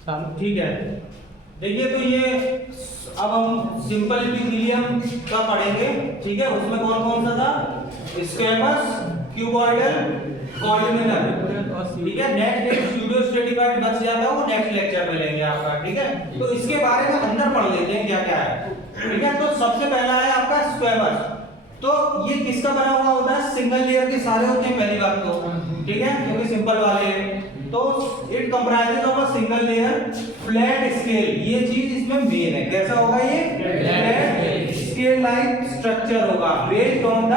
ठीक है, देखिए तो ये अब हम सिंपल एपिथेलियम का पढ़ेंगे। ठीक है, उसमें कौन कौन सा था? Squamous, cuboidal, columnar. ठीक है, नेक्स्ट एक स्यूडो स्ट्रेटिफाइड बच जाता है, वो नेक्स्ट लेक्चर में लेंगे आपका। ठीक है, तो इसके बारे में अंदर पढ़ लेते हैं क्या क्या है। ठीक है, तो सबसे पहला है आपका स्क्वैमस। तो ये किसका बना हुआ होता है? सिंगल लेयर के सारे होते हैं पहली बात तो। ठीक है, क्योंकि सिंपल वाले हैं। तो it comprises of a single layer flat scale. ये चीज इसमें मेन है। कैसा होगा ये? फ्लैट स्केल लाइक स्ट्रक्चर होगा based on the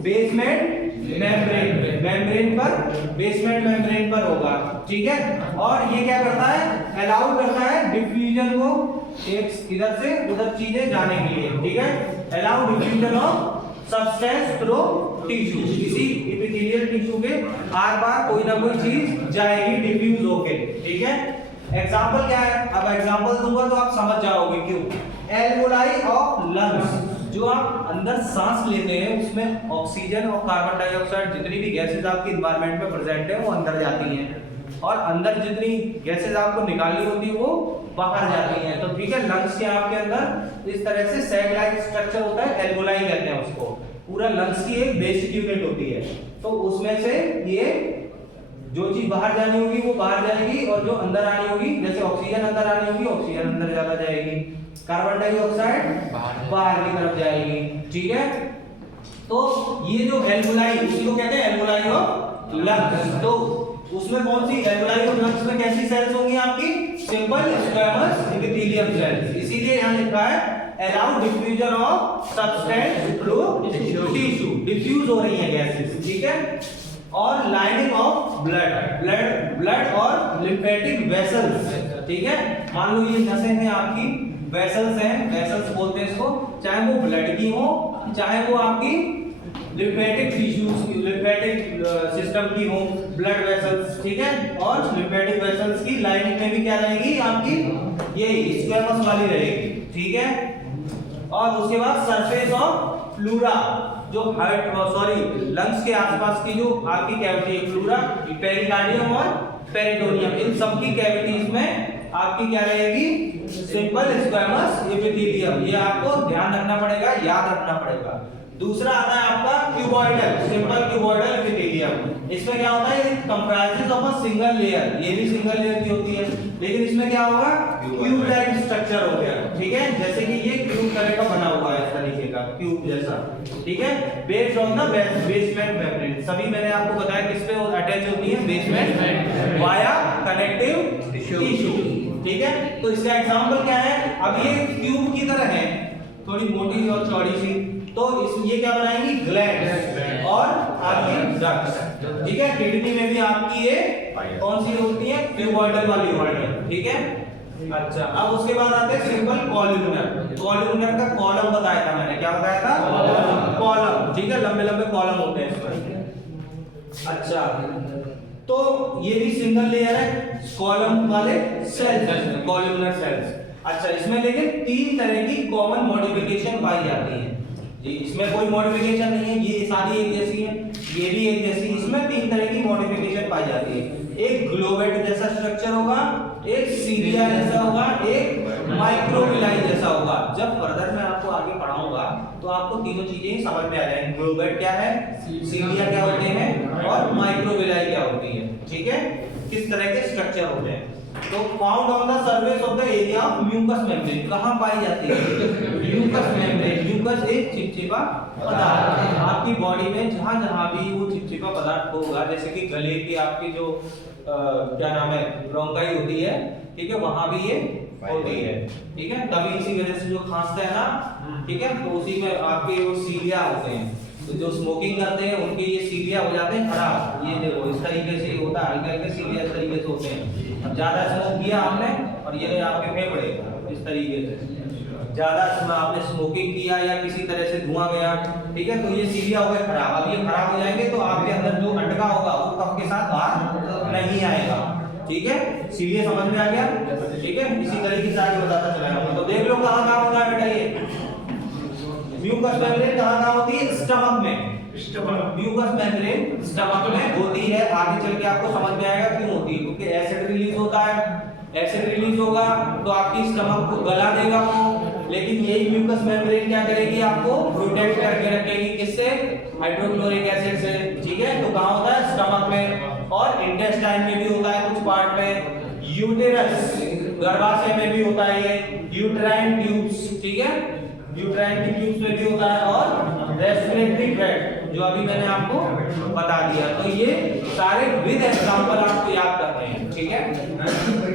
basement membrane. Membrane पर, बेसमेंट मेम्ब्रेन पर होगा। ठीक है, और ये क्या करता है? अलाउ करता है डिफ्यूजन को, एक इधर से उधर चीजें जाने के लिए। ठीक है, allow diffusion of substance through tissue. किसी एपिथेलियल टिश्यू के आर पार कोई ना कोई चीज जाएगी डिफ्यूज होके। ठीक है, एग्जांपल क्या है? अब एग्जांपल दूंगा तो आप समझ जाओगे क्यों। एल्वोलाई ऑफ लंग्स, जो आप अंदर सांस लेते हैं उसमें ऑक्सीजन और कार्बन डाइऑक्साइड जितनी भी गैसेस आपके एनवायरनमेंट में प्रेजेंट है वो अंदर जाती हैं, और अंदर जितनी गैसेस आपको निकालनी होती है वो बाहर जाती हैं। तो ठीक है, लंग्स के आपके अंदर इस तरह से सैग लाइक स्ट्रक्चर होता है, एल्वोलाई कहते हैं उसको। पूरा लंग्स की एक बेसिक यूनिट होती है। तो उसमें से ये जो चीज बाहर जानी होगी वो बाहर जाएगी, और जो अंदर आनी होगी, जैसे ऑक्सीजन अंदर आनी होगी ऑक्सीजन अंदर ज्यादा जाएगी, कार्बन डाइऑक्साइड बाहर की तरफ जाएगी। ठीक है, तो ये जो एल्वोलाई, इसी को कहते हैं एल्वोलाई ऑफ लंग्स। तो उसमें कौन सी एल्वोलाई ऑफ लंग्स में कैसी सेल्स होंगी आपकी? Simple squamous epithelium cells. इसीलिए यहां लिखा है allow diffusion of substance through tissue. Diffuse हो रही है गैसेस। ठीक है, और लाइनिंग ऑफ ब्लड और लिम्फेटिक वेसल्स। ठीक है, मान लो ये नसें हैं आपकी, वेसल्स हैं, वेसल्स बोलते हैं इसको, चाहे वो ब्लड की हो चाहे वो आपकी लिम्फेटिक टिश्यूज की, लिम्फेटिक सिस्टम की हो, ब्लड वेसल्स। ठीक है, और लिम्फेटिक वेसल्स की लाइनिंग में भी क्या रहेगी आपकी? ये स्क्वैमस वाली रहेगी। ठीक है, और उसके बाद सरफेस ऑफ प्लूरा, जो हार्ट लंग्स के आसपास की जो आपकी कैविटी है, प्लूरा, पेरिकार्डियम और पेरिटोनियम, इन सब की कैविटीज में आपकी क्या रहेगी? Simple squamous epithelium. ये आपको ध्यान रखना पड़ेगा, याद रखना पड़ेगा। दूसरा आता है आपका क्यूबॉइडल, सिंपल क्यूबॉइडल एपिथेलियम। इसमें क्या होता है? Comprises of a single layer. ये भी सिंगल लेयर की होती है, लेकिन इसमें क्या होगा? क्यूब टाइप स्ट्रक्चर हो गया। ठीक है, जैसे कि ये क्यूब तरह का बना हुआ है, इस तरीके का क्यूब जैसा। ठीक है, based on the basement membrane. सभी मैंने आपको बताया किस पे अटैच होती है? Basement via connective tissue. ठीक है, तो इसका एग्जांपल क्या है? अब ये क्यूब की तरह है, थोड़ी मोटी और चौड़ी सी, तो इस ये क्या बनाएंगी? ग्लैंड्स और आपकी डक्ट्स। ठीक है, किडनी में भी आपकी ये कौन सी होती है? क्यूबॉइडल वाली होती है। ठीक है, अच्छा, अब उसके बाद आते हैं सिंपल कॉलुमिनर। कॉलुमिनर का कॉलम बताया था मैंने, क्या बताया था? कॉलम। ठीक है, लंबे लंबे कॉलम होते हैं इसमें। अच्छा, तो ये भी सिंगल लेयर है, कॉलम वाले सेल्स, कॉलुमिनर सेल्स। अच्छा, इसमें देखिए तीन तरह की कॉमन मॉडिफिकेशन पाई जाती है जी। इसमें कोई मॉडिफिकेशन नहीं है, ये सारी एक जैसी है, ये भी एक जैसी। इसमें तीन तरह की मॉडिफिकेशन पाई जाती है। एक ग्लोबेट जैसा स्ट्रक्चर होगा, एक सीलिया जैसा होगा, एक माइक्रोविलाई जैसा होगा। जब फर्दर मैं आपको आगे पढ़ाऊंगा तो आपको तीनों चीजें समझ में आ जाएंगी। ग्लोबेट क्या है, सीलिया क्या होते हैं, और माइक्रोविलाई क्या होती है। ठीक है, किस तरह के स्ट्रक्चर होते हैं। तो found on the surface of the area of mucous membrane. कहां पाई जाती है? Mucus membrane. म्यूकस एक चिपचिपा पदार्थ है आपकी बॉडी में, जहां जहां भी वो चिपचिपा पदार्थ होगा, जैसे कि गले की आपकी जो क्या नाम है, ब्रोंकाई होती है। ठीक है, वहां भी ये होती है। ठीक है, तभी इसी वजह से जो खांसते हैं ना, ठीक है, तो उसी में आपके वो सीलिया होते हैं। तो जो स्मोकिंग करते हैं उनके ये सीलिया हो जाते हैं खराब। ये देखो इस तरीके से होता है, हल्के हल्के सीलिया इस तरीके से होते हैं। अब ज्यादा स्मोक किया आपने और ये आपके फेफड़े इस तरीके से, ज्यादा आपने स्मोकिंग किया या किसी तरह से धुआं गया, ठीक है, तो ये सीलिया हो गए खराब। अब ये खराब हो जाएंगे तो आपके अंदर जो अंडका होगा वो कफ के साथ बाहर नहीं आएगा। ठीक है, सीलिया समझ में आ गया? ठीक है, इसी तरीके से आगे बताता चला। तो देख लो कहां कहां होता है बेटा ये म्यूकस मेम्ब्रेन, कहां होती है? स्टमक में। म्यूकस मेम्ब्रेन स्टमक में होती है। आगे चल के आपको समझ में आएगा क्यों होती है, क्योंकि एसिड रिलीज होता है। एसिड रिलीज होगा तो आपकी स्टमक को गला देगा वो, लेकिन यही म्यूकस मेम्ब्रेन क्या करेगी, आपको प्रोटेक्ट करके रखेगी, किससे, हाइड्रोक्लोरिक एसिड से, ठीक है। तो कहाँ होता है, स्टमक में, और इंटेस्टाइन में भी होता है कुछ पार्ट में, यूटेरस गर्भाशय में भी होता है ये, यूट्राइन ट्यूब्स, ठीक है, यूट्राइन की ट्यूब्स में भी होता है, और रेस्पिरेटरी ट्रैक्ट जो अभी मैंने आपको बता दिया। तो ये सारे विद एग्जांपल आपको याद करने हैं, ठीक है।